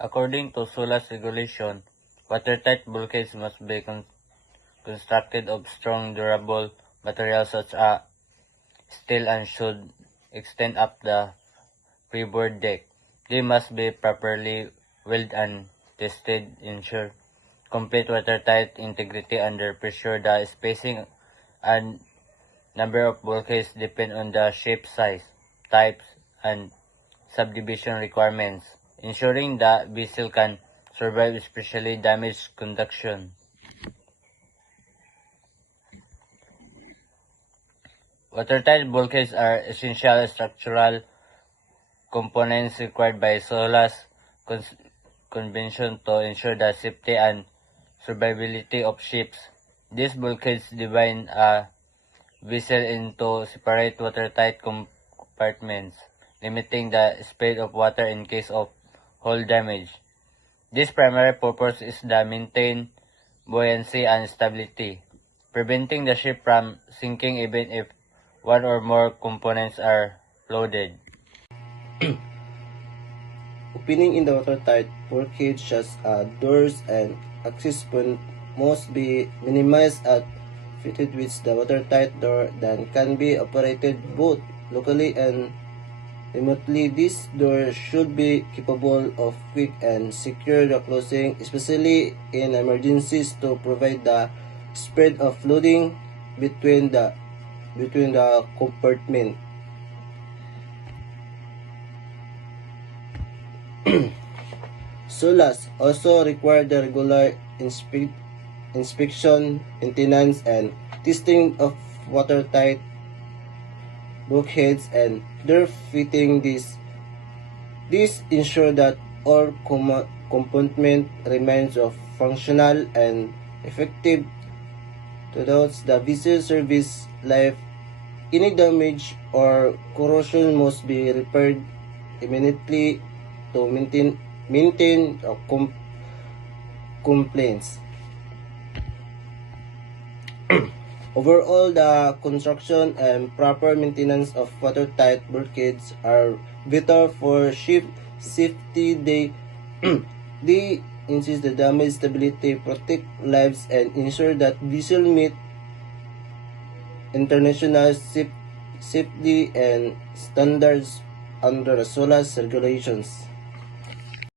According to SOLAS regulation, watertight bulkheads must be constructed of strong, durable materials such as steel and should extend up the freeboard deck. They must be properly welded and tested, ensure complete watertight integrity under pressure. The spacing and number of bulkheads depend on the shape, size, types, and subdivision requirements, ensuring the vessel can survive especially damaged conduction. Watertight bulkheads are essential structural components required by SOLAS convention to ensure the safety and survivability of ships. These bulkheads divide a vessel into separate watertight compartments, limiting the spread of water in case of hull damage. This primary purpose is to maintain buoyancy and stability, preventing the ship from sinking even if one or more components are loaded. Opening in the watertight bulkhead such as doors and access point must be minimized at fitted with the watertight door that can be operated both locally and remotely. This door should be capable of quick and secure closing, especially in emergencies, to provide the spread of loading between the compartment. SOLAS also require the regular inspection, maintenance, and testing of watertight bulkheads and their fitting. This ensure that all component remains of functional and effective throughout the vessel service life. Any damage or corrosion must be repaired immediately to maintain complaints. Overall, the construction and proper maintenance of watertight bulkheads are vital for ship safety. They insist the damage stability, protect lives, and ensure that vessel meet international safety and standards under the SOLAS regulations.